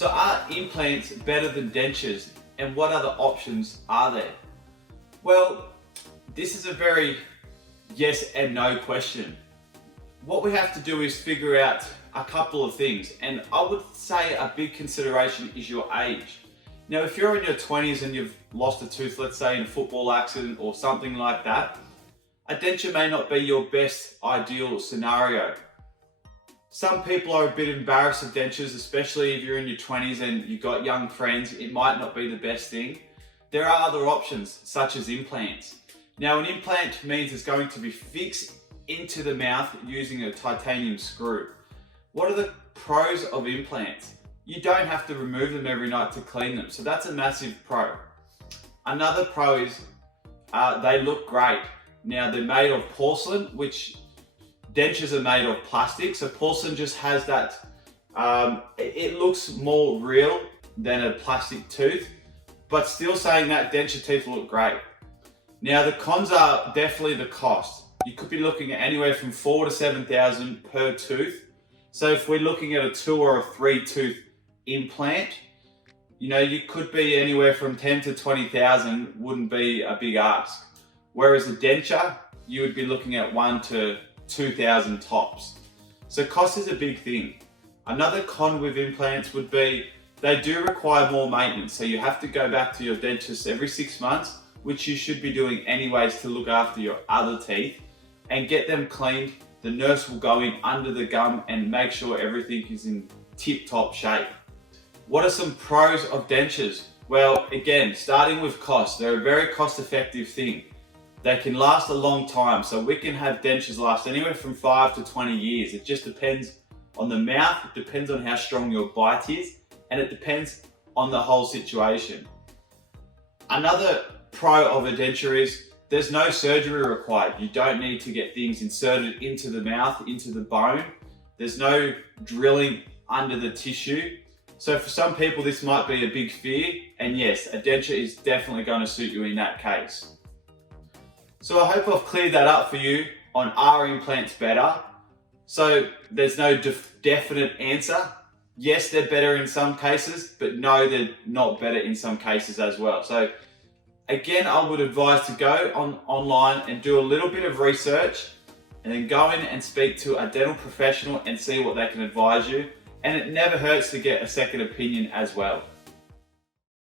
So are implants better than dentures, and what other options are there? Well, this is a very yes and no question. What we have to do is figure out a couple of things, and I would say a big consideration is your age. Now, if you're in your 20s and you've lost a tooth, let's say in a football accident or something like that, a denture may not be your best ideal scenario. Some people are a bit embarrassed of dentures, especially if you're in your 20s and you've got young friends. It might not be the best thing. There are other options, such as implants. Now, an implant means it's going to be fixed into the mouth using a titanium screw. What are the pros of implants? You don't have to remove them every night to clean them, so that's a massive pro. Another pro is they look great. Now, they're made of porcelain, which dentures are made of plastic, so porcelain just has that, it looks more real than a plastic tooth, but still saying that, denture teeth look great. Now, the cons are definitely the cost. You could be looking at anywhere from $4,000 to $7,000 per tooth. So if we're looking at a 2 or a 3 tooth implant, you could be anywhere from $10,000 to $20,000, wouldn't be a big ask. Whereas a denture, you would be looking at $1,000 to $2,000 tops. So cost is a big thing. Another con with implants would be they do require more maintenance. So you have to go back to your dentist every 6 months, which you should be doing anyways to look after your other teeth and get them cleaned. The nurse will go in under the gum and make sure everything is in tip-top shape. What are some pros of dentures? Well, again, starting with cost, they're a very cost-effective thing. They can last a long time, so we can have dentures last anywhere from 5 to 20 years. It just depends on the mouth, it depends on how strong your bite is, and it depends on the whole situation. Another pro of a denture is there's no surgery required. You don't need to get things inserted into the mouth, into the bone. There's no drilling under the tissue. So for some people, this might be a big fear, and yes, a denture is definitely going to suit you in that case. So I hope I've cleared that up for you on are implants better. So there's no definite answer. Yes, they're better in some cases, but no, they're not better in some cases as well. So again, I would advise to go online and do a little bit of research and then go in and speak to a dental professional and see what they can advise you. And it never hurts to get a second opinion as well.